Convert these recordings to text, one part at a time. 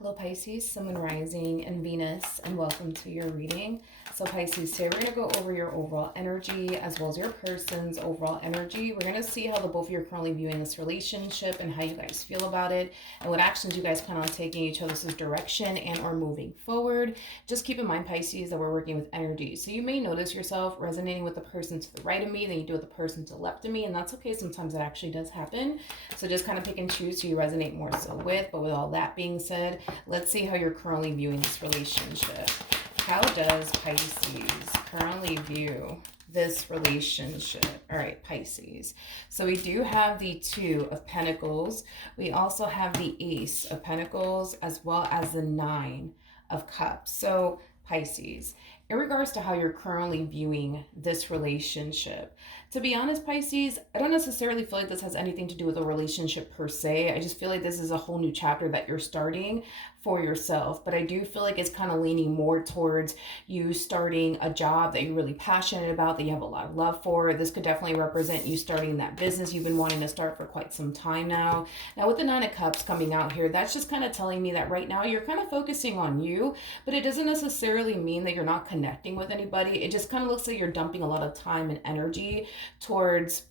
Hello Pisces, Sun, Moon, Rising, and Venus, and welcome to your reading. So Pisces, today we're going to go over your overall energy as well as your person's overall energy. We're going to see how the both of you are currently viewing this relationship and how you guys feel about it and what actions you guys plan on taking each other's direction and or moving forward. Just keep in mind, Pisces, that we're working with energy. So you may notice yourself resonating with the person to the right of me than you do with the person to the left of me, and that's okay. Sometimes that actually does happen. So just kind of pick and choose who you resonate more so with. But with all that being said, let's see how you're currently viewing this relationship. How does Pisces currently view this relationship? All right, Pisces. So we do have the Two of Pentacles. We also have the Ace of Pentacles as well as the Nine of Cups. So Pisces, in regards to how you're currently viewing this relationship, to be honest, Pisces, I don't necessarily feel like this has anything to do with a relationship per se. I just feel like this is a whole new chapter that you're starting for yourself. But I do feel like it's kind of leaning more towards you starting a job that you're really passionate about, that you have a lot of love for. This could definitely represent you starting that business you've been wanting to start for quite some time now. Now with the Nine of Cups coming out here, that's just kind of telling me that right now you're kind of focusing on you, but it doesn't necessarily mean that you're not connecting with anybody. It just kind of looks like you're dumping a lot of time and energy towards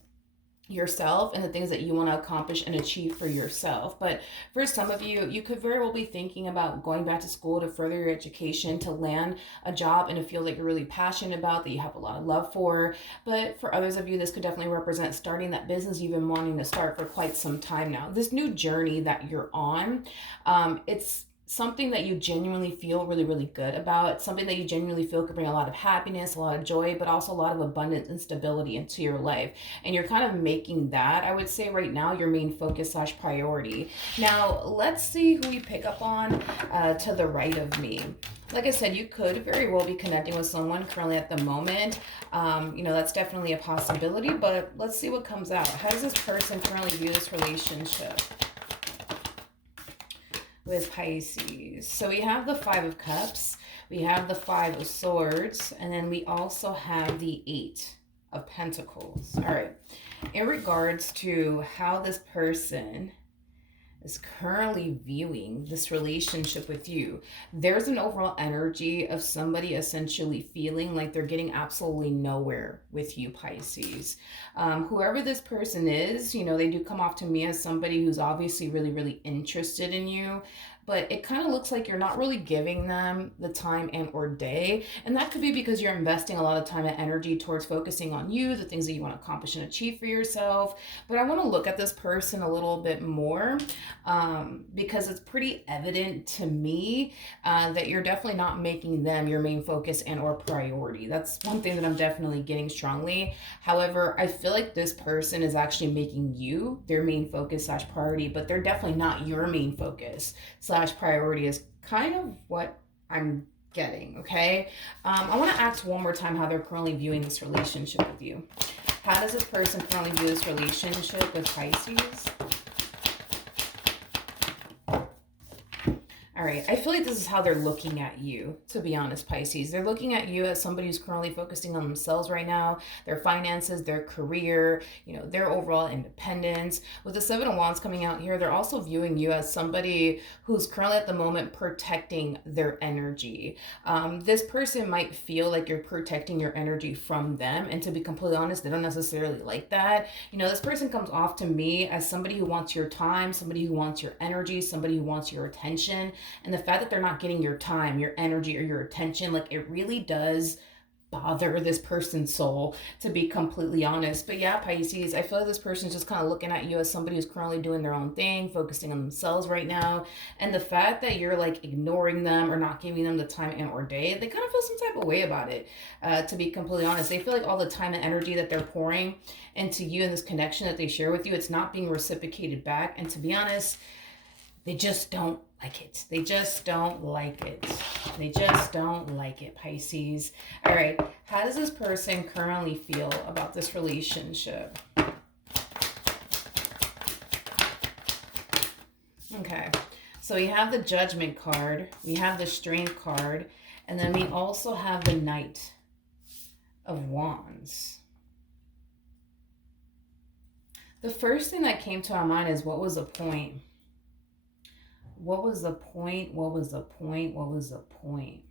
yourself and the things that you want to accomplish and achieve for yourself. But for some of you, you could very well be thinking about going back to school to further your education, to land a job in a field that you're really passionate about, that you have a lot of love for. But for others of you, this could definitely represent starting that business you've been wanting to start for quite some time now. This new journey that you're on, it's something that you genuinely feel really, really good about. It's something that you genuinely feel could bring a lot of happiness, a lot of joy, but also a lot of abundance and stability into your life. And you're kind of making that, I would say right now, your main focus / priority. Now, let's see who we pick up on to the right of me. Like I said, you could very well be connecting with someone currently at the moment. That's definitely a possibility, but let's see what comes out. How does this person currently view this relationship with Pisces? So we have the Five of Cups, we have the Five of Swords, and then we also have the Eight of Pentacles. All right, in regards to how this person is currently viewing this relationship with you, there's an overall energy of somebody essentially feeling like they're getting absolutely nowhere with you, Pisces. Whoever this person is, they do come off to me as somebody who's obviously really, really interested in you, but it kind of looks like you're not really giving them the time and or day. And that could be because you're investing a lot of time and energy towards focusing on you, the things that you want to accomplish and achieve for yourself. But I want to look at this person a little bit more because it's pretty evident to me that you're definitely not making them your main focus and or priority. That's one thing that I'm definitely getting strongly. However, I feel like this person is actually making you their main focus / priority, but they're definitely not your main focus / priority is kind of what I'm getting, okay? I want to ask one more time how they're currently viewing this relationship with you. How does this person currently view this relationship with Pisces? All right, I feel like this is how they're looking at you, to be honest, Pisces. They're looking at you as somebody who's currently focusing on themselves right now, their finances, their career, their overall independence. With the Seven of Wands coming out here, they're also viewing you as somebody who's currently at the moment protecting their energy. This person might feel like you're protecting your energy from them, and to be completely honest, they don't necessarily like that. This person comes off to me as somebody who wants your time, somebody who wants your energy, somebody who wants your attention. And the fact that they're not getting your time, your energy, or your attention, like it really does bother this person's soul, to be completely honest. But yeah, Pisces, I feel like this person's just kind of looking at you as somebody who's currently doing their own thing, focusing on themselves right now. And the fact that you're like ignoring them or not giving them the time and or day, they kind of feel some type of way about it, to be completely honest. They feel like all the time and energy that they're pouring into you and this connection that they share with you, it's not being reciprocated back. And to be honest, they just don't like it. They just don't like it. They just don't like it, Pisces. All right, how does this person currently feel about this relationship? Okay, so we have the Judgment card, we have the Strength card, and then we also have the Knight of Wands. The first thing that came to our mind is, what was the point? What was the point? What was the point? What was the point?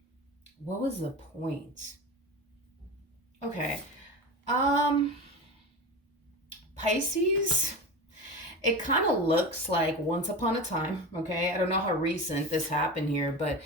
What was the point? Okay. Um, Pisces, it kind of looks like once upon a time, okay? I don't know how recent this happened here, but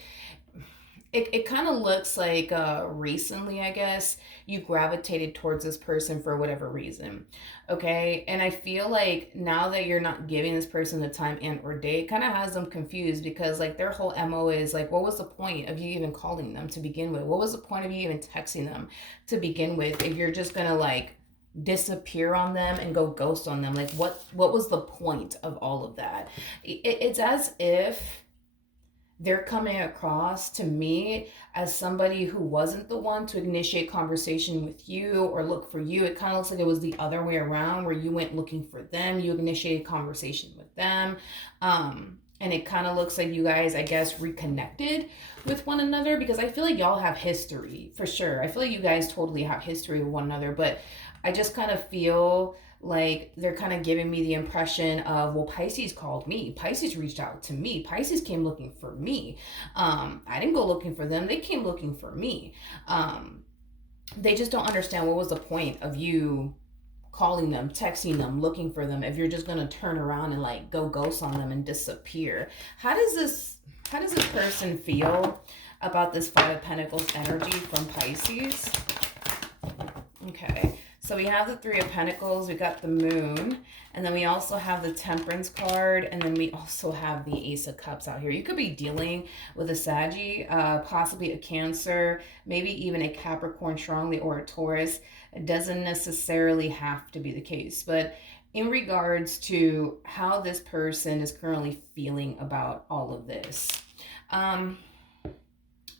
it kind of looks like recently, I guess, you gravitated towards this person for whatever reason. Okay. And I feel like now that you're not giving this person the time and or date, kind of has them confused because like their whole MO is like, what was the point of you even calling them to begin with? What was the point of you even texting them to begin with if you're just gonna like disappear on them and go ghost on them? Like what was the point of all of that? It's as if they're coming across to me as somebody who wasn't the one to initiate conversation with you or look for you. It kind of looks like it was the other way around where you went looking for them, you initiated conversation with them. And it kind of looks like you guys, I guess, reconnected with one another because I feel like y'all have history for sure. I feel like you guys totally have history with one another, but I just kind of feel like they're kind of giving me the impression of, well, Pisces called me, Pisces reached out to me, Pisces came looking for me. I didn't go looking for them, they came looking for me. They just don't understand what was the point of you calling them, texting them, looking for them if you're just gonna turn around and like go ghost on them and disappear. How does this person feel about this Five of Pentacles energy from Pisces? Okay, so we have the Three of Pentacles, we got the Moon, and then we also have the Temperance card, and then we also have the Ace of Cups out here. You could be dealing with a Saggy, possibly a Cancer, maybe even a Capricorn strongly, or a Taurus. It doesn't necessarily have to be the case, but in regards to how this person is currently feeling about all of this, um,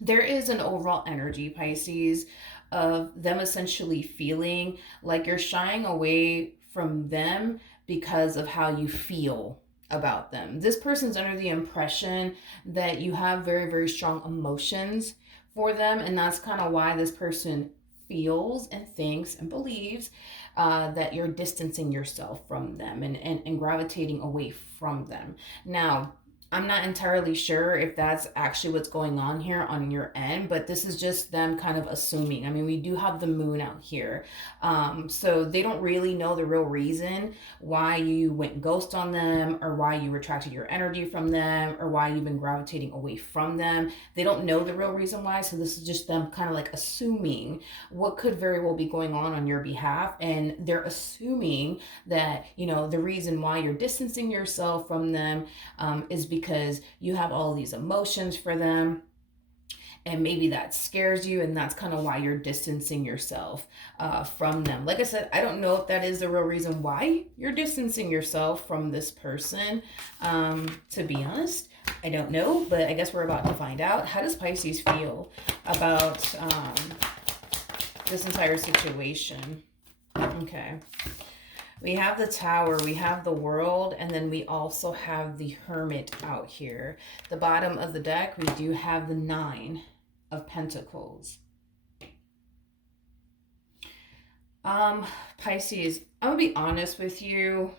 there is an overall energy, Pisces, of them essentially feeling like you're shying away from them because of how you feel about them. This person's under the impression that you have very, very strong emotions for them, and that's kind of why this person feels and thinks and believes that you're distancing yourself from them and gravitating away from them. Now, I'm not entirely sure if that's actually what's going on here on your end, but this is just them kind of assuming. I mean, we do have the moon out here. So they don't really know the real reason why you went ghost on them or why you retracted your energy from them or why you've been gravitating away from them. They don't know the real reason why. So this is just them kind of like assuming what could very well be going on your behalf. And they're assuming that, the reason why you're distancing yourself from them is because you have all these emotions for them, and maybe that scares you, and that's kind of why you're distancing yourself from them. Like I said, I don't know if that is the real reason why you're distancing yourself from this person. To be honest, I don't know, but I guess we're about to find out. How does Pisces feel about this entire situation? Okay. We have the Tower, we have the World, and then we also have the Hermit out here. The bottom of the deck, we do have the Nine of Pentacles. Pisces, I'm gonna be honest with you.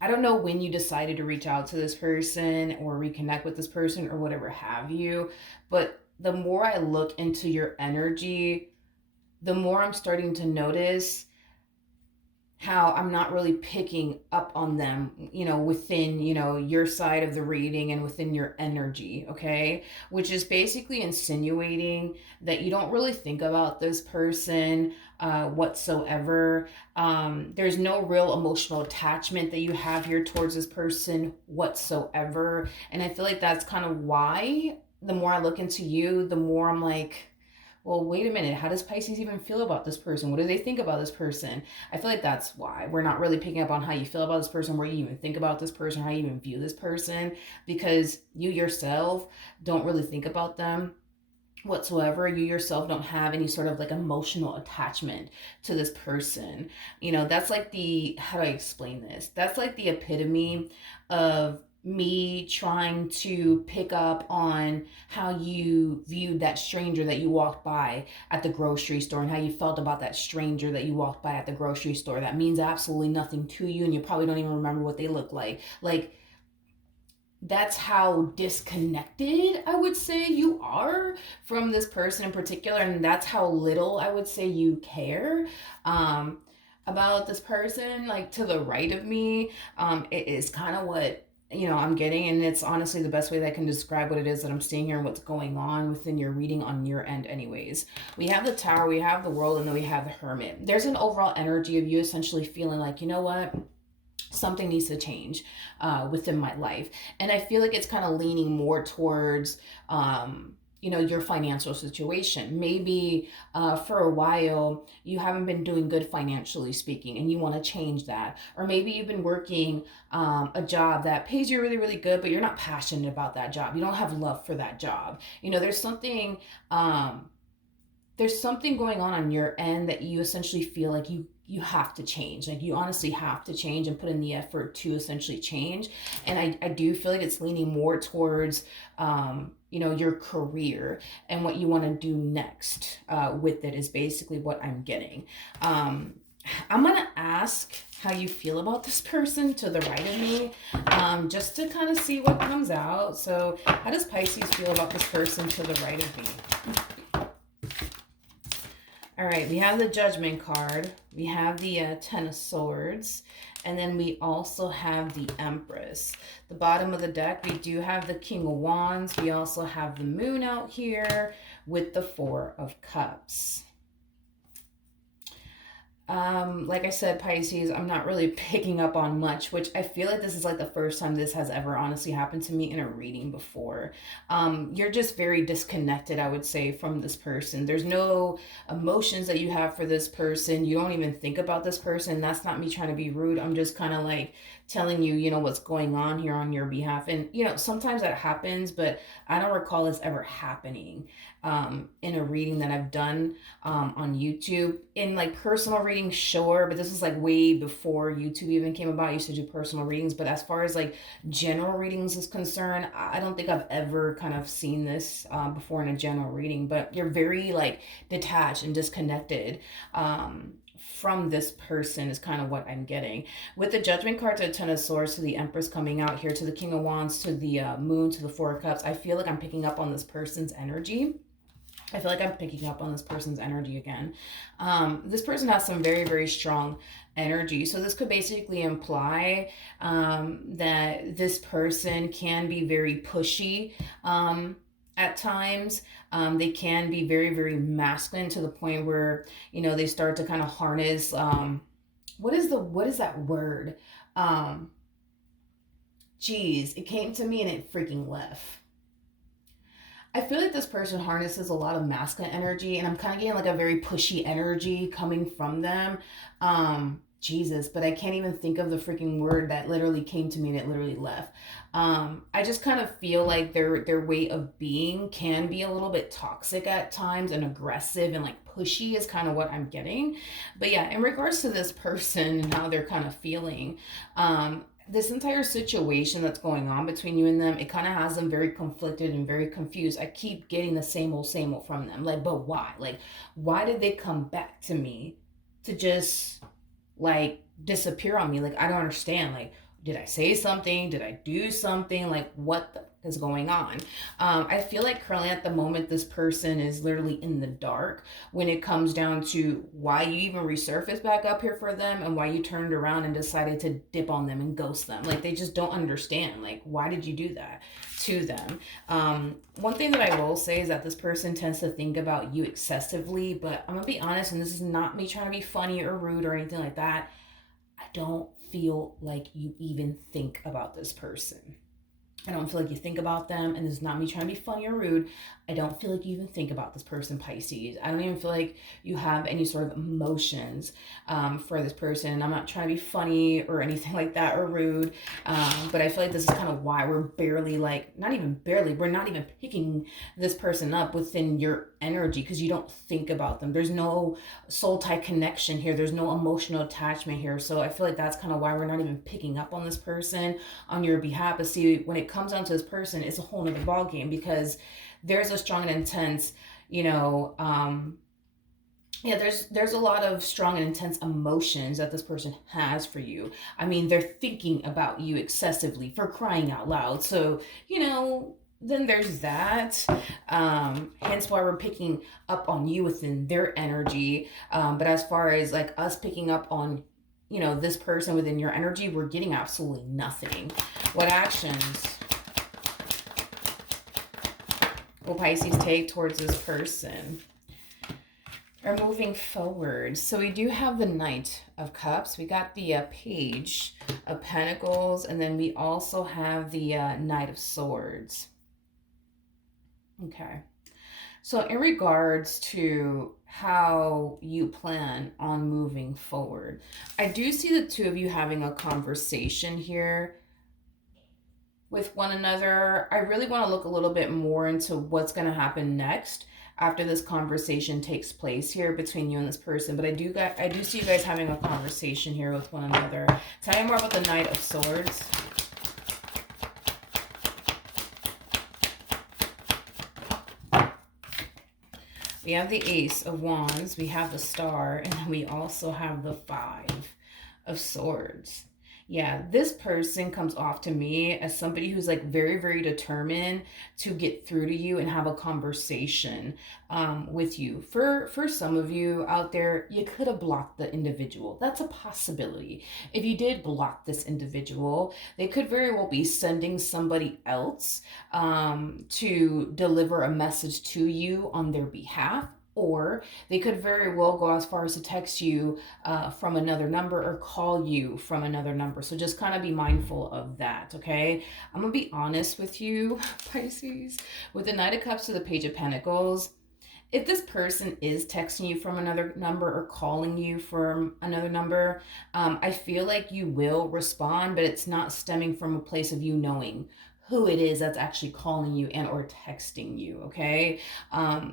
I don't know when you decided to reach out to this person or reconnect with this person or whatever have you, but the more I look into your energy, the more I'm starting to notice how I'm not really picking up on them, within, your side of the reading and within your energy, okay? Which is basically insinuating that you don't really think about this person whatsoever. There's no real emotional attachment that you have here towards this person whatsoever. And I feel like that's kind of why the more I look into you, the more I'm like, well, wait a minute, how does Pisces even feel about this person? What do they think about this person? I feel like that's why we're not really picking up on how you feel about this person, where you even think about this person, how you even view this person, because you yourself don't really think about them whatsoever. You yourself don't have any sort of like emotional attachment to this person. That's like how do I explain this? That's like the epitome of me trying to pick up on how you viewed that stranger that you walked by at the grocery store and how you felt about that stranger that you walked by at the grocery store. That means absolutely nothing to you, and you probably don't even remember what they look like. Like, that's how disconnected I would say you are from this person in particular, and that's how little I would say you care um, about this person. Like to the right of me, it is kind of what I'm getting, and it's honestly the best way that I can describe what it is that I'm seeing here and what's going on within your reading on your end. Anyways, we have the Tower, we have the World, and then we have the Hermit. There's an overall energy of you essentially feeling like, you know what, something needs to change within my life. And I feel like it's kind of leaning more towards your financial situation. Maybe for a while you haven't been doing good financially speaking and you want to change that. Or maybe you've been working a job that pays you really, really good, but you're not passionate about that job. You don't have love for that job. There's something going on your end that you essentially feel like you have to change. Like you honestly have to change and put in the effort to essentially change. And I do feel like it's leaning more towards your career and what you want to do next with it is basically what I'm getting. I'm gonna ask how you feel about this person to the right of me, just to kind of see what comes out. So how does Pisces feel about this person to the right of me? All right, we have the Judgment card. We have the Ten of Swords. And then we also have the Empress. The bottom of the deck, we do have the King of Wands. We also have the Moon out here with the Four of Cups. Like I said, Pisces, I'm not really picking up on much, which I feel like this is like the first time this has ever honestly happened to me in a reading before. You're just very disconnected, I would say, from this person. There's no emotions that you have for this person. You don't even think about this person. That's not me trying to be rude. I'm just kind of like telling you, what's going on here on your behalf. And, sometimes that happens, but I don't recall this ever happening in a reading that I've done on YouTube. In like personal readings, sure, but this is like way before YouTube even came about. I used to do personal readings, but as far as like general readings is concerned, I don't think I've ever kind of seen this before in a general reading. But you're very like detached and disconnected from this person is kind of what I'm getting. With the Judgment card to the Ten of Swords to the Empress coming out here to the King of Wands to the Moon to the Four of Cups, I feel like I'm picking up on this person's energy. I feel like I'm picking up on this person's energy again. This person has some very, very strong energy. So this could basically imply that this person can be very pushy at times. They can be very, very masculine to the point where, they start to kind of harness, what is that word? Geez, it came to me and it freaking left. I feel like this person harnesses a lot of masculine energy, and I'm kind of getting like a very pushy energy coming from them. Jesus, but I can't even think of the freaking word that literally came to me and it literally left. I just kind of feel like their way of being can be a little bit toxic at times and aggressive and like pushy is kind of what I'm getting. But yeah, in regards to this person and how they're kind of feeling, this entire situation that's going on between you and them, it kind of has them very conflicted and very confused. I keep getting the same old from them. Like, but why? Like, why did they come back to me to just like disappear on me? Like, I don't understand. Like, did I say something? Did I do something? Like, what the is going on? I feel like currently at the moment, this person is literally in the dark when it comes down to why you even resurfaced back up here for them and why you turned around and decided to dip on them and ghost them. Like, they just don't understand. Like, why did you do that to them? One thing that I will say is that this person tends to think about you excessively, but I'm gonna be honest, and this is not me trying to be funny or rude or anything like that. I don't feel like you even think about this person. I don't feel like you think about them, and this is not me trying to be funny or rude. I don't feel like you even think about this person, Pisces. I don't even feel like you have any sort of emotions for this person. I'm not trying to be funny or anything like that or rude, but I feel like this is kind of why we're barely like, not even barely, we're not even picking this person up within your energy because you don't think about them. There's no soul tie connection here. There's no emotional attachment here. So I feel like that's kind of why we're not even picking up on this person on your behalf. But see, when it comes down to this person, it's a whole nother ballgame because there's a strong and intense, Yeah, there's a lot of strong and intense emotions that this person has for you. I mean, they're thinking about you excessively, for crying out loud. So, then there's that. Hence why we're picking up on you within their energy. But as far as like us picking up on, this person within your energy, we're getting absolutely nothing. What actions will Pisces take towards this person? Are moving forward. So we do have the Knight of Cups. We got the Page of Pentacles. And then we also have the Knight of Swords. Okay. So in regards to how you plan on moving forward, I do see the two of you having a conversation here with one another. I really want to look a little bit more into what's going to happen next after this conversation takes place here between you and this person. But I do see you guys having a conversation here with one another. Tell me more about the Knight of Swords. We have the Ace of Wands, we have the Star, and then we also have the Five of Swords. Yeah, this person comes off to me as somebody who's like very, very determined to get through to you and have a conversation with you. For some of you out there, you could have blocked the individual. That's a possibility. If you did block this individual, they could very well be sending somebody else to deliver a message to you on their behalf, or they could very well go as far as to text you from another number or call you from another number. So just kind of be mindful of that, okay? I'm going to be honest with you, Pisces. With the Knight of Cups to the Page of Pentacles, if this person is texting you from another number or calling you from another number, I feel like you will respond, but it's not stemming from a place of you knowing who it is that's actually calling you and or texting you, okay?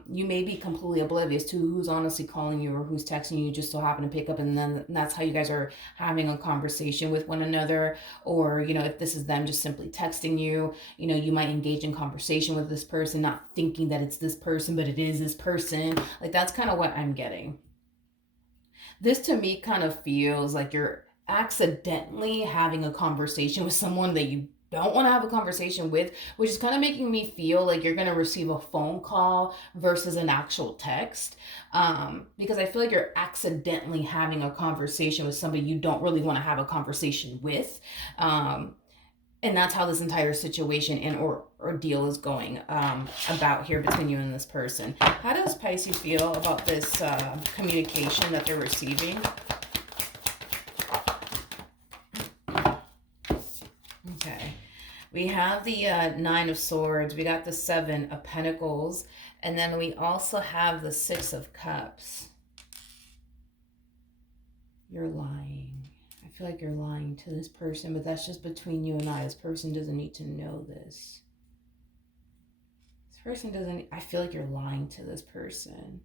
You may be completely oblivious to who's honestly calling you or who's texting you, just so happen to pick up, and then that's how you guys are having a conversation with one another. Or, if this is them just simply texting you, you might engage in conversation with this person, not thinking that it's this person, but it is this person. Like, that's kind of what I'm getting. This to me kind of feels like you're accidentally having a conversation with someone that you don't want to have a conversation with, which is kind of making me feel like you're going to receive a phone call versus an actual text. Because I feel like you're accidentally having a conversation with somebody you don't really want to have a conversation with. And that's how this entire situation and ordeal is going about here between you and this person. How does Pisces feel about this communication that they're receiving? Okay. We have the Nine of Swords. We got the Seven of Pentacles. And then we also have the Six of Cups. You're lying. I feel like you're lying to this person, but that's just between you and I. This person doesn't need to know this. This person doesn't... I feel like you're lying to this person.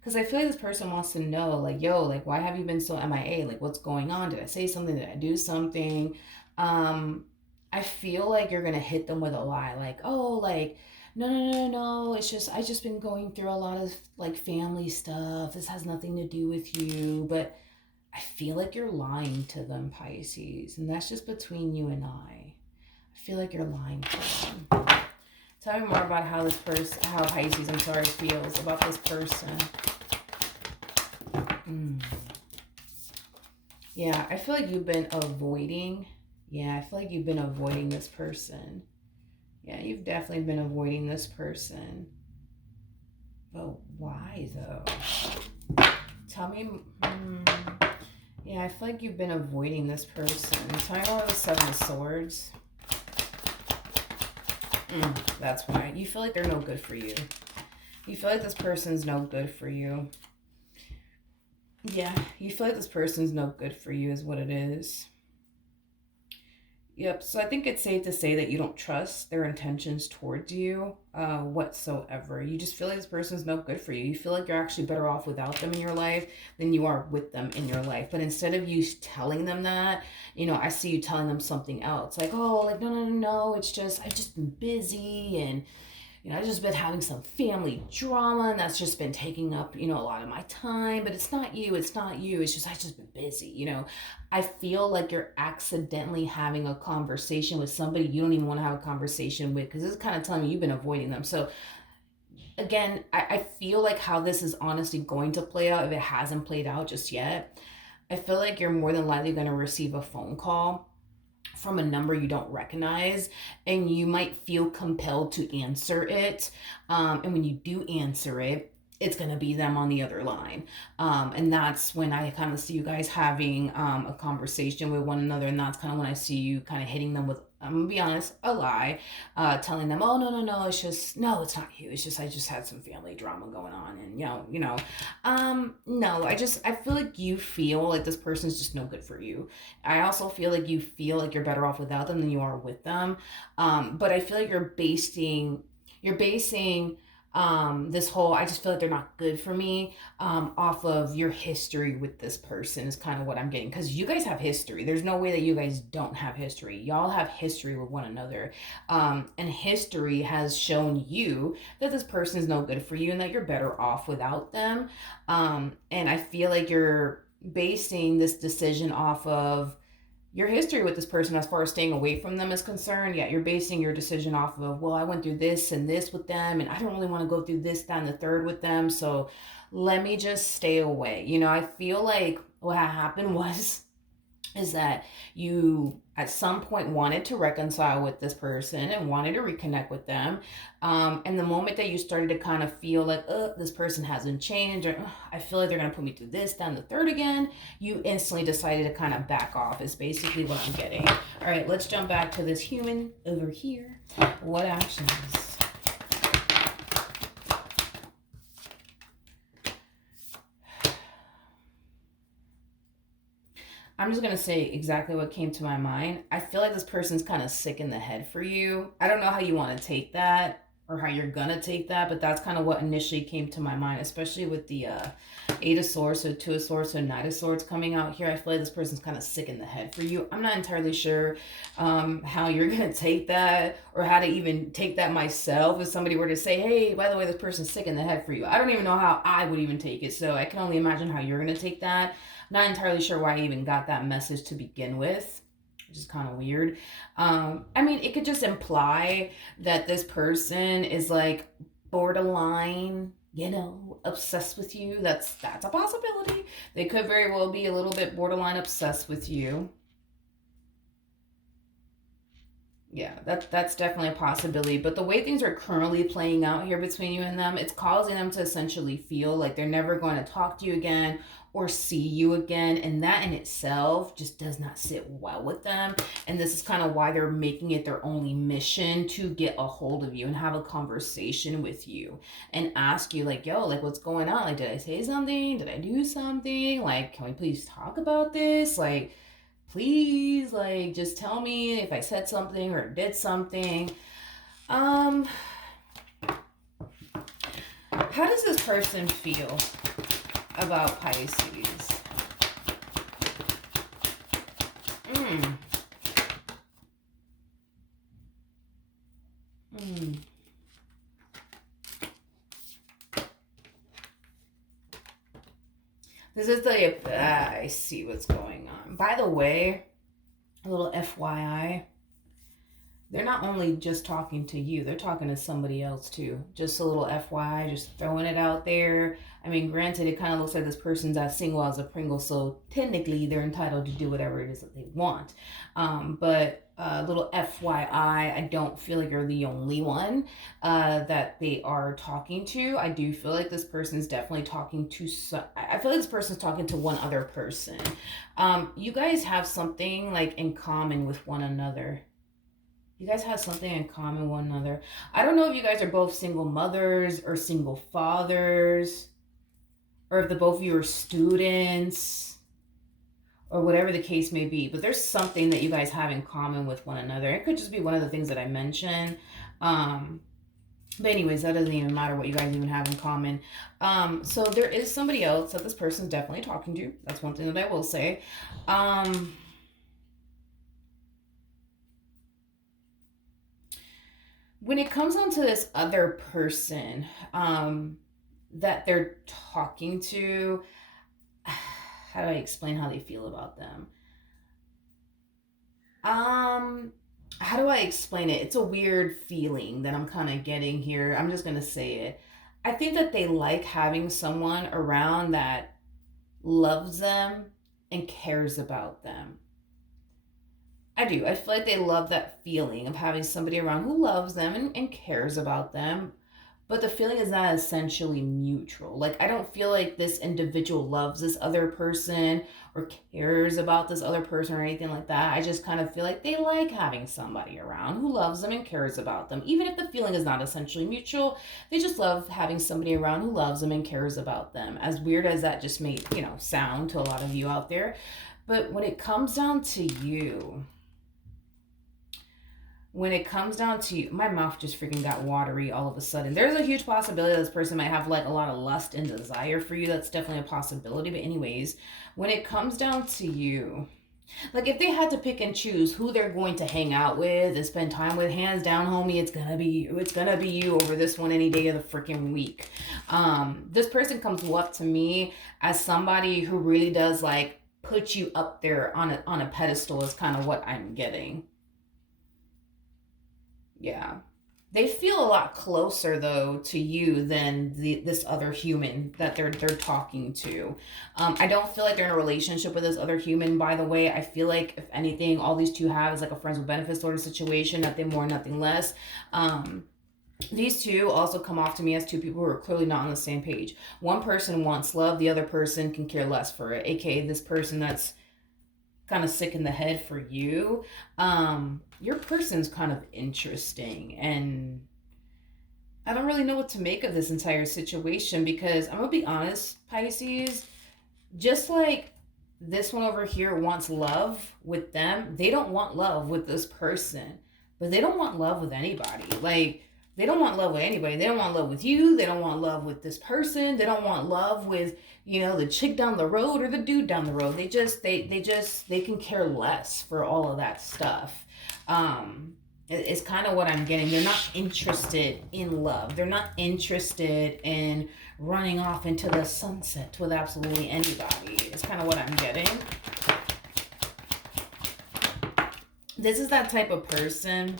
Because I feel like this person wants to know, like, yo, like, why have you been so MIA? Like, what's going on? Did I say something? Did I do something? I feel like you're going to hit them with a lie. Like, oh, like, no. It's just, I just been going through a lot of, like, family stuff. This has nothing to do with you. But I feel like you're lying to them, Pisces. And that's just between you and I. I feel like you're lying to them. Tell me more about how how Pisces, feels about this person. Yeah, I feel like you've been avoiding. Yeah, I feel like you've been avoiding this person. Yeah, you've definitely been avoiding this person. But why, though? Tell me... Yeah, I feel like you've been avoiding this person. Tell me about the Seven of Swords. That's why. You feel like they're no good for you. You feel like this person's no good for you. Yeah, you feel like this person's no good for you is what it is. Yep, so I think it's safe to say that you don't trust their intentions towards you whatsoever. You just feel like this person's no good for you. You feel like you're actually better off without them in your life than you are with them in your life. But instead of you telling them that, I see you telling them something else. Like, oh, like, no, it's just, I've just been busy and, I've just been having some family drama and that's just been taking up, a lot of my time, but it's not you. It's not you. It's just, I've just been busy. I feel like you're accidentally having a conversation with somebody you don't even want to have a conversation with, because this is kind of telling me you've been avoiding them. So again, I feel like how this is honestly going to play out, if it hasn't played out just yet, I feel like you're more than likely going to receive a phone call from a number you don't recognize, and you might feel compelled to answer it. And when you do answer it, it's going to be them on the other line. And that's when I kind of see you guys having a conversation with one another. And that's kind of when I see you kind of hitting them with, I'm going to be honest, a lie, telling them, oh, no, no, no, it's just, no, it's not you. It's just, I just had some family drama going on. And, no, I feel like you feel like this person's just no good for you. I also feel like you feel like you're better off without them than you are with them. But I feel like you're basing this whole, I just feel like they're not good for me, off of your history with this person, is kind of what I'm getting, because you guys have history. There's no way that you guys don't have history. Y'all have history with one another, and history has shown you that this person is no good for you and that you're better off without them. And I feel like you're basing this decision off of your history with this person as far as staying away from them is concerned. Yeah, you're basing your decision off of, well, I went through this and this with them, and I don't really want to go through this, that, and the third with them, so let me just stay away. I feel like what happened is that you at some point wanted to reconcile with this person and wanted to reconnect with them, and the moment that you started to kind of feel like, this person hasn't changed, or I feel like they're going to put me through this, down the third again, you instantly decided to kind of back off, is basically what I'm getting. All right, let's jump back to this human over here. What actions? I'm just going to say exactly what came to my mind. I feel like this person's kind of sick in the head for you. I don't know how you want to take that or how you're going to take that, but that's kind of what initially came to my mind, especially with the Eight of Swords, so Two of Swords, so Knight of Swords coming out here. I feel like this person's kind of sick in the head for you. I'm not entirely sure how you're going to take that, or how to even take that myself if somebody were to say, hey, by the way, this person's sick in the head for you. I don't even know how I would even take it, so I can only imagine how you're going to take that. Not entirely sure why I even got that message to begin with, which is kind of weird. It could just imply that this person is like borderline, obsessed with you. That's a possibility. They could very well be a little bit borderline obsessed with you. Yeah, that's definitely a possibility. But the way things are currently playing out here between you and them, it's causing them to essentially feel like they're never going to talk to you again or see you again. And that in itself just does not sit well with them. And this is kind of why they're making it their only mission to get a hold of you and have a conversation with you and ask you, like, yo, like, what's going on? Like, did I say something? Did I do something? Like, can we please talk about this? Like, please, like, just tell me if I said something or did something. How does this person feel about Pisces? This is I see what's going on. By the way, a little FYI, they're not only just talking to you, they're talking to somebody else too. Just a little FYI, just throwing it out there. Granted, it kind of looks like this person's as single as a Pringle, so technically they're entitled to do whatever it is that they want. But a little FYI, I don't feel like you're the only one that they are talking to. I do feel like this person is definitely talking to I feel like this person's talking to one other person. You guys have something like in common with one another. You guys have something in common with one another. I don't know if you guys are both single mothers or single fathers, or if the both of you are students, or whatever the case may be. But there's something that you guys have in common with one another. It could just be one of the things that I mentioned. But anyways, that doesn't even matter what you guys even have in common. So there is somebody else that this person's definitely talking to. That's one thing that I will say. When it comes on to this other person that they're talking to, how do I explain how they feel about them? Um, how do I explain it? It's a weird feeling that I'm kind of getting here. I'm just gonna say it. I think that they like having someone around that loves them and cares about them. I do. I feel like they love that feeling of having somebody around who loves them and cares about them. But the feeling is not essentially mutual. Like, I don't feel like this individual loves this other person or cares about this other person or anything like that. I just kind of feel like they like having somebody around who loves them and cares about them. Even if the feeling is not essentially mutual, they just love having somebody around who loves them and cares about them. As weird as that just may, sound to a lot of you out there. But when it comes down to my mouth just freaking got watery all of a sudden. There's a huge possibility this person might have like a lot of lust and desire for you. That's definitely a possibility. But anyways, when it comes down to you, like if they had to pick and choose who they're going to hang out with and spend time with, hands down, homie, it's gonna be you. It's gonna be you over this one any day of the freaking week. This person comes up to me as somebody who really does like put you up there on a pedestal is kind of what I'm getting. Yeah. They feel a lot closer though to you than this other human that they're talking to. I don't feel like they're in a relationship with this other human. By the way, I feel like if anything, all these two have is like a friends with benefits sort of situation, nothing more, nothing less. These two also come off to me as two people who are clearly not on the same page. One person wants love, the other person can care less for it. AKA this person that's kind of sick in the head for you. Your person's kind of interesting, and I don't really know what to make of this entire situation because I'm gonna be honest, Pisces, just like this one over here wants love with them, they don't want love with this person, but they don't want love with anybody. Like, they don't want love with anybody. They don't want love with you. They don't want love with this person. They don't want love with, the chick down the road or the dude down the road. They can care less for all of that stuff. It's kind of what I'm getting. They're not interested in love. They're not interested in running off into the sunset with absolutely anybody. It's kind of what I'm getting. This is that type of person.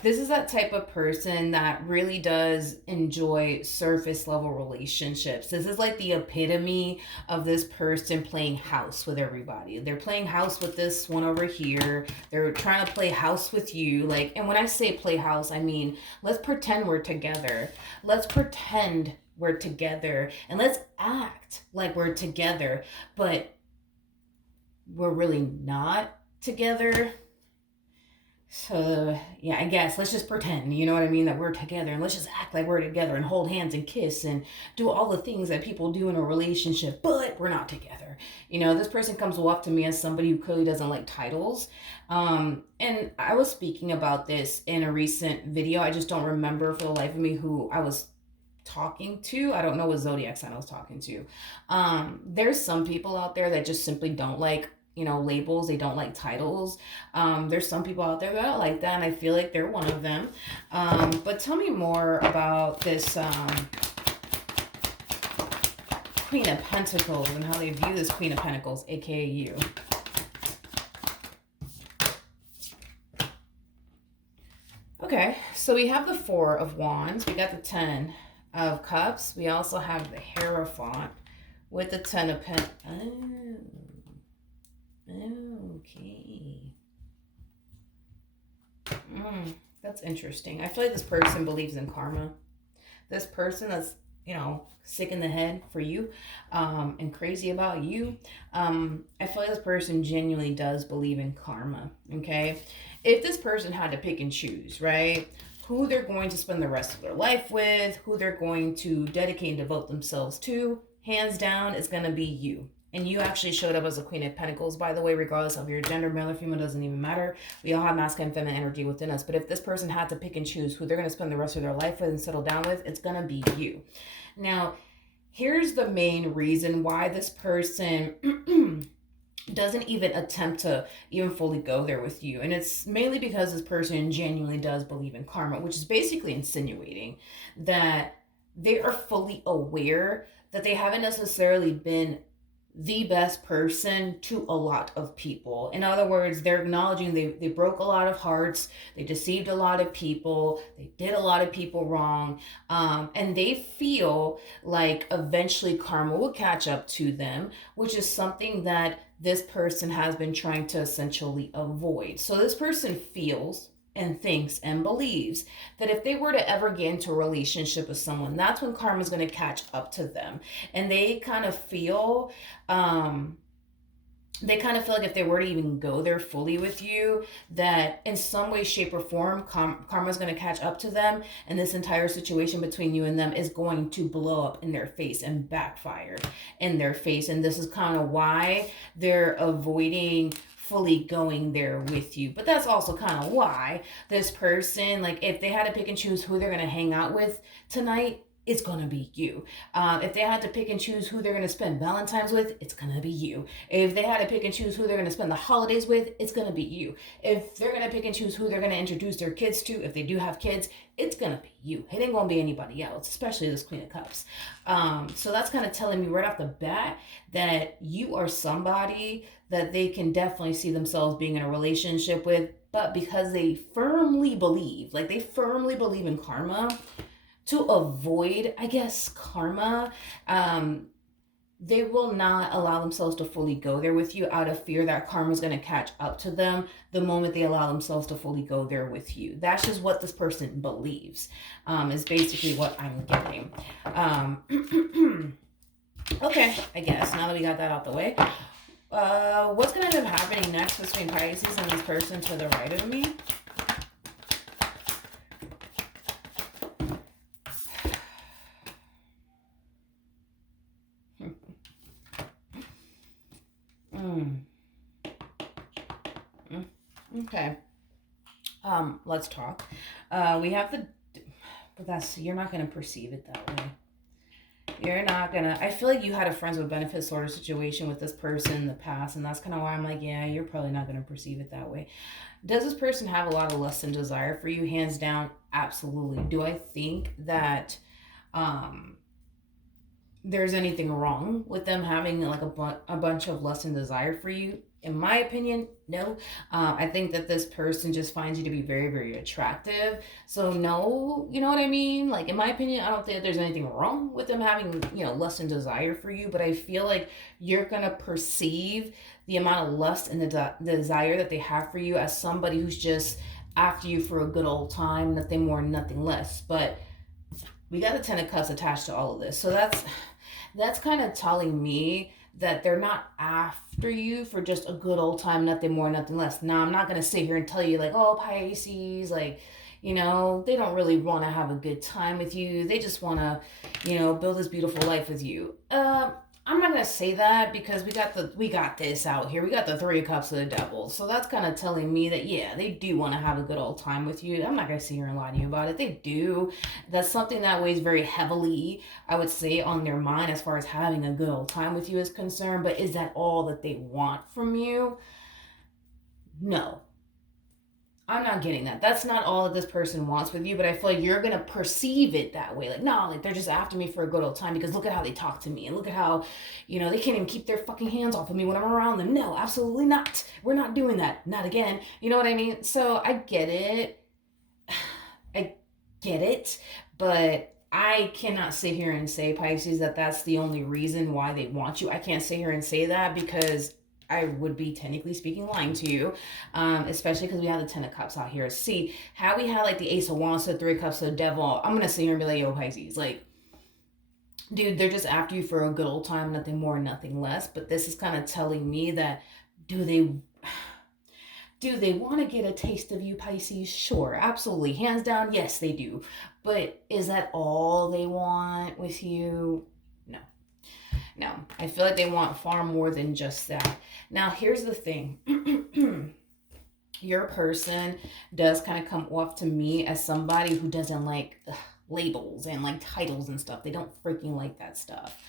This is that type of person that really does enjoy surface level relationships. This is like the epitome of this person playing house with everybody. They're playing house with this one over here. They're trying to play house with you. Like, and when I say play house, I mean, let's pretend we're together. Let's pretend we're together and let's act like we're together, but we're really not together. So, yeah, I guess let's just pretend, you know what I mean, that we're together and let's just act like we're together and hold hands and kiss and do all the things that people do in a relationship, but we're not together. This person comes up to me as somebody who clearly doesn't like titles. And I was speaking about this in a recent video. I just don't remember for the life of me who I was talking to. I don't know what zodiac sign I was talking to. There's some people out there that just simply don't like labels. They don't like titles. There's some people out there that are like that, and I feel like they're one of them. But tell me more about this Queen of Pentacles and how they view this Queen of Pentacles, aka you. Okay, so we have the Four of Wands. We got the Ten of Cups. We also have the Hierophant with the Ten of Pentacles. Okay. That's interesting. I feel like this person believes in karma. This person that's, sick in the head for you, and crazy about you. I feel like this person genuinely does believe in karma, okay? If this person had to pick and choose, right? Who they're going to spend the rest of their life with, who they're going to dedicate and devote themselves to, hands down, it's going to be you. And you actually showed up as a Queen of Pentacles, by the way, regardless of your gender, male or female, doesn't even matter. We all have masculine and feminine energy within us. But if this person had to pick and choose who they're going to spend the rest of their life with and settle down with, it's going to be you. Now, here's the main reason why this person doesn't even attempt to even fully go there with you. And it's mainly because this person genuinely does believe in karma, which is basically insinuating that they are fully aware that they haven't necessarily been the best person to a lot of people. In other words, they're acknowledging they broke a lot of hearts, they deceived a lot of people, they did a lot of people wrong, and they feel like eventually karma will catch up to them, which is something that this person has been trying to essentially avoid. So this person feels and thinks and believes that if they were to ever get into a relationship with someone, that's when karma is going to catch up to them. And um, they kind of feel like if they were to even go there fully with you, that in some way, shape, or form, karma is going to catch up to them, and this entire situation between you and them is going to blow up in their face and backfire in their face. And this is kind of why they're avoiding fully going there with you. But that's also kind of why this person, like, if they had to pick and choose who they're going to hang out with tonight, it's gonna be you. If they had to pick and choose who they're gonna spend Valentine's with, it's gonna be you. If they had to pick and choose who they're gonna spend the holidays with, it's gonna be you. If they're gonna pick and choose who they're gonna introduce their kids to, if they do have kids, it's gonna be you. It ain't gonna be anybody else, especially this Queen of Cups. So that's kind of telling me right off the bat that you are somebody that they can definitely see themselves being in a relationship with, but because they firmly believe, like they firmly believe in karma, to avoid, I guess, karma, they will not allow themselves to fully go there with you out of fear that karma is going to catch up to them the moment they allow themselves to fully go there with you. That's just what this person believes, is basically what I'm getting. Okay, I guess now that we got that out the way, what's going to end up happening next between Pisces and this person to the right of me? Mm. Okay. Let's talk. We have the, but that's, you're not gonna perceive it that way. You're not gonna. I feel like you had a friends with benefits sort of situation with this person in the past, and that's kind of why I'm like, yeah, you're probably not gonna perceive it that way. Does this person have a lot of lust and desire for you? Hands down, absolutely. Do I think that um there's anything wrong with them having like a bunch of lust and desire for you? In my opinion, no. I think that this person just finds you to be very, very attractive. So no, you know what I mean? Like in my opinion, I don't think that there's anything wrong with them having, lust and desire for you. But I feel like you're gonna perceive the amount of lust and the desire that they have for you as somebody who's just after you for a good old time, nothing more, nothing less. But we got the Ten of Cups attached to all of this, so that's kind of telling me that they're not after you for just a good old time, nothing more, nothing less. Now, I'm not going to sit here and tell you, like, oh, Pisces, like, they don't really want to have a good time with you. They just want to, build this beautiful life with you. I'm not gonna say that because we got this out here. We got the Three of Cups of the Devil, so that's kind of telling me that yeah, they do want to have a good old time with you. I'm not gonna sit here and lie to you about it. They do. That's something that weighs very heavily, I would say, on their mind as far as having a good old time with you is concerned. But is that all that they want from you? No, I'm not getting that. That's not all that this person wants with you, but I feel like you're gonna perceive it that way. Like, no, like they're just after me for a good old time because look at how they talk to me and look at how, they can't even keep their fucking hands off of me when I'm around them. No, absolutely not. We're not doing that. Not again. You know what I mean? So I get it. I get it, but I cannot sit here and say, Pisces, that that's the only reason why they want you. I can't sit here and say that because I would be technically speaking lying to you, especially because we have the Ten of Cups out here. See, how we had like the Ace of Wands, the Three of Cups, the Devil. I'm gonna sit here and be like, yo, Pisces, like, dude, they're just after you for a good old time, nothing more, nothing less. But this is kind of telling me that do they want to get a taste of you, Pisces? Sure, absolutely, hands down, yes, they do. But is that all they want with you? No. No, I feel like they want far more than just that. Now, here's the thing. Your person does kind of come off to me as somebody who doesn't like labels and like titles and stuff. They don't freaking like that stuff.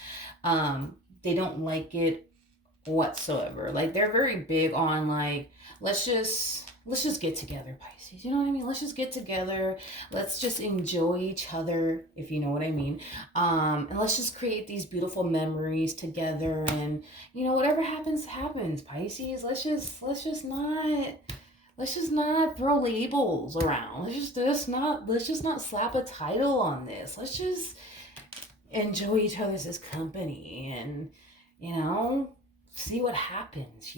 They don't like it whatsoever. Like they're very big on like, let's just get together, Pisces. You know what I mean? Let's just get together. Let's just enjoy each other, if you know what I mean. And let's just create these beautiful memories together. And whatever happens, happens, Pisces. Let's just not throw labels around. Let's just not slap a title on this. Let's just enjoy each other's company and you know see what happens.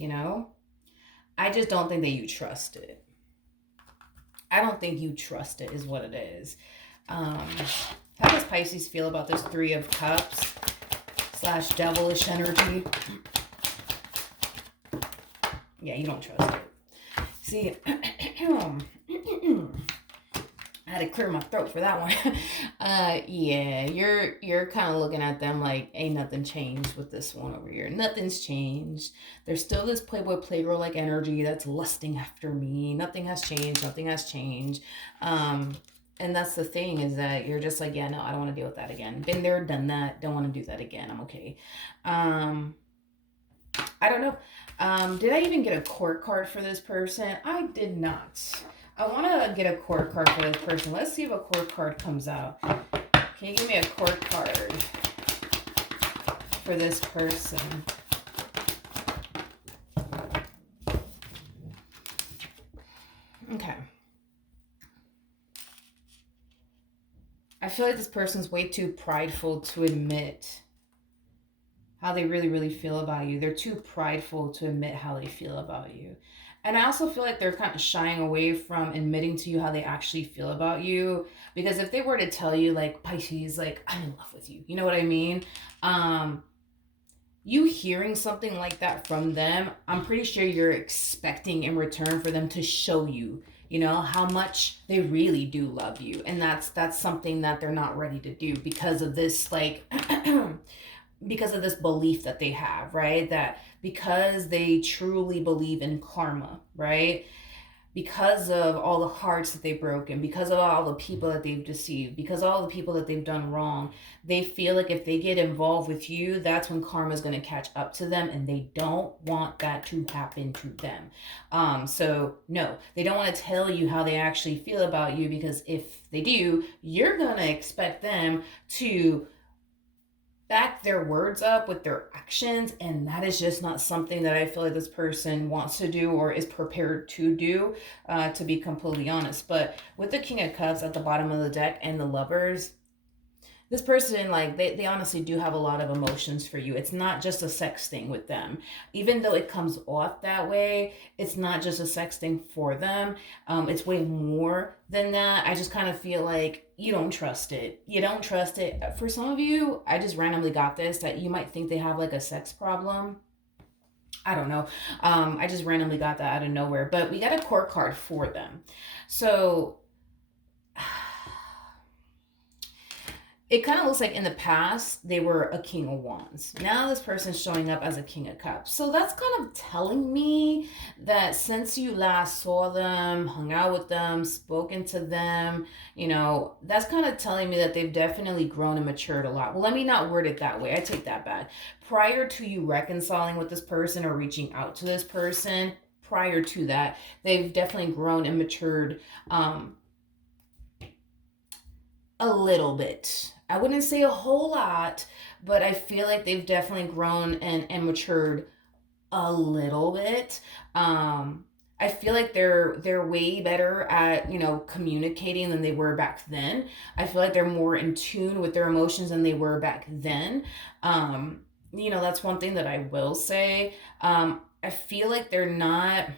I just don't think that you trust it. I don't think you trust it is what it is. How does Pisces feel about this Three of Cups / devilish energy? Yeah, you don't trust it. See, I had to clear my throat for that one. Yeah, you're kind of looking at them like ain't nothing changed with this one over here. Nothing's changed. There's still this playboy playgirl like energy that's lusting after me. Nothing has changed. Nothing has changed. And that's the thing is that you're just like, yeah, no, I don't want to deal with that again. Been there, done that. Don't want to do that again. I'm okay. I don't know. Did I even get a court card for this person? I did not. I want to get a court card for this person. Let's see if a court card comes out. Can you give me a court card for this person? Okay. I feel like this person's way too prideful to admit how they really, really feel about you. They're too prideful to admit how they feel about you. And I also feel like they're kind of shying away from admitting to you how they actually feel about you. Because if they were to tell you, like, Pisces, like, I'm in love with you. You know what I mean? You hearing something like that from them, I'm pretty sure you're expecting in return for them to show you, how much they really do love you. And that's something that they're not ready to do because of this, like, because of this belief that they have, right? That because they truly believe in karma, right? Because of all the hearts that they've broken, because of all the people that they've deceived, because of all the people that they've done wrong, they feel like if they get involved with you, that's when karma is going to catch up to them, and they don't want that to happen to them. So no, they don't want to tell you how they actually feel about you, because if they do, you're going to expect them to back their words up with their actions, and that is just not something that I feel like this person wants to do or is prepared to do, to be completely honest. But with the King of Cups at the bottom of the deck and the Lovers, this person, like, they honestly do have a lot of emotions for you. It's not just a sex thing with them. Even though it comes off that way, it's not just a sex thing for them. It's way more than that. I just kind of feel like you don't trust it. You don't trust it. For some of you, I just randomly got this, that you might think they have like a sex problem. I don't know. I just randomly got that out of nowhere. But we got a court card for them. So it kind of looks like in the past they were a King of Wands. Now this person's showing up as a King of Cups. So that's kind of telling me that since you last saw them, hung out with them, spoken to them, that's kind of telling me that they've definitely grown and matured a lot. Well, let me not word it that way. I take that back. Prior to you reconciling with this person or reaching out to this person, prior to that, they've definitely grown and matured a little bit. I wouldn't say a whole lot, but I feel like they've definitely grown and matured a little bit. I feel like they're way better at communicating than they were back then. I feel like they're more in tune with their emotions than they were back then. That's one thing that I will say. I feel like they're not.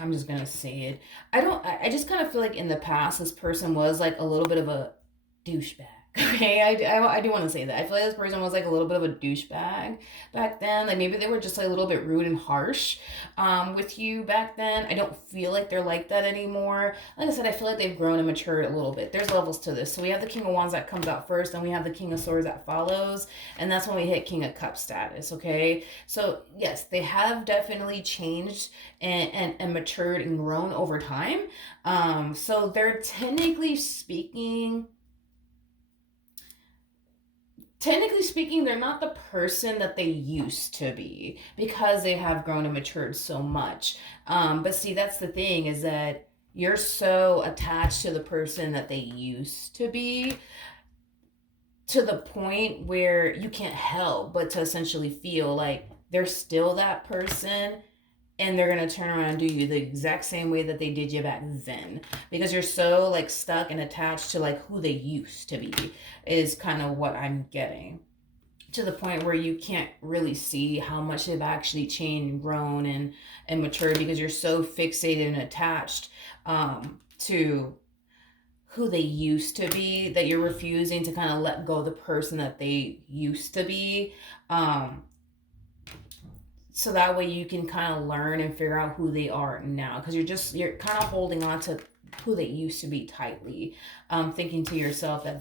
I'm just gonna say it. I just kind of feel like in the past, this person was like a little bit of a douchebag. Okay, I do want to say that. I feel like this person was like a little bit of a douchebag back then. Like maybe they were just like a little bit rude and harsh with you back then. I don't feel like they're like that anymore. Like I said, I feel like they've grown and matured a little bit. There's levels to this. So we have the King of Wands that comes out first, and we have the King of Swords that follows, and that's when we hit King of Cups status. Okay, so yes, they have definitely changed and matured and grown over time. So they're technically speaking technically speaking, they're not the person that they used to be because they have grown and matured so much. But see, that's the thing, is that you're so attached to the person that they used to be, to the point where you can't help but to essentially feel like they're still that person, and they're gonna turn around and do you the exact same way that they did you back then, because you're so like stuck and attached to like who they used to be, is kind of what I'm getting, to the point where you can't really see how much they've actually changed, grown, and matured, because you're so fixated and attached to who they used to be, that you're refusing to kind of let go of the person that they used to be. um so that way you can kind of learn and figure out who they are now, because you're kind of holding on to who they used to be tightly, thinking to yourself that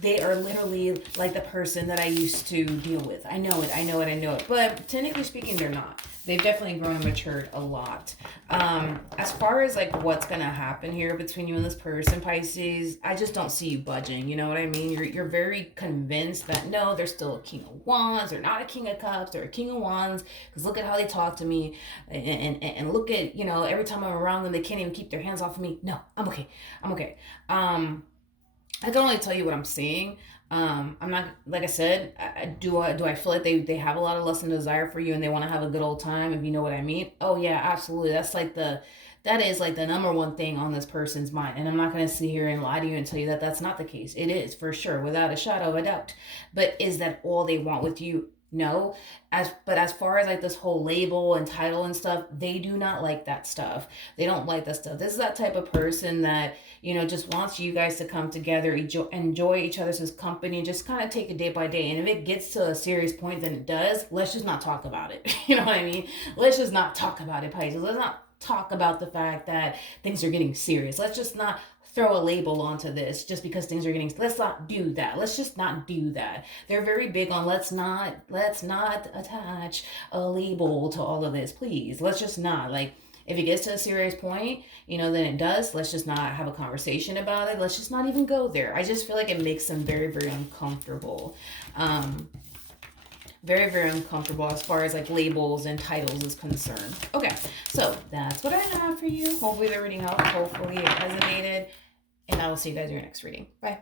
they are literally like the person that I used to deal with. I know it, but technically speaking, they're not. They've definitely grown and matured a lot. As far as like what's gonna happen here between you and this person, Pisces, I just don't see you budging. You know what I mean? You're very convinced that no, they're still a King of Wands. They're not a King of Cups. They're a King of Wands. Because look at how they talk to me, and look at, every time I'm around them, they can't even keep their hands off of me. No, I'm okay. I'm okay. I can only tell you what I'm seeing. I'm not, like I said, do I feel like they have a lot of lust and desire for you, and they want to have a good old time, if you know what I mean? Oh yeah, absolutely. That is like the number one thing on this person's mind. And I'm not going to sit here and lie to you and tell you that that's not the case. It is, for sure, without a shadow of a doubt. But is that all they want with you? No. As far as like this whole label and title and stuff, they do not like that stuff. They don't like that stuff. This is that type of person that, just wants you guys to come together, enjoy each other's company, just kind of take it day by day. And if it gets to a serious point, then it does. Let's just not talk about it. You know what I mean? Let's just not talk about it, Pisces. Let's not talk about the fact that things are getting serious. Let's just not throw a label onto this just because things are getting, let's not do that. Let's just not do that. They're very big on let's not attach a label to all of this, please. Let's just not, like, if it gets to a serious point, then it does. Let's just not have a conversation about it. Let's just not even go there. I just feel like it makes them very, very uncomfortable. Very, very uncomfortable as far as like labels and titles is concerned. Okay, so that's what I have for you. Hopefully the reading helped. Hopefully it resonated. And I will see you guys in your next reading. Bye.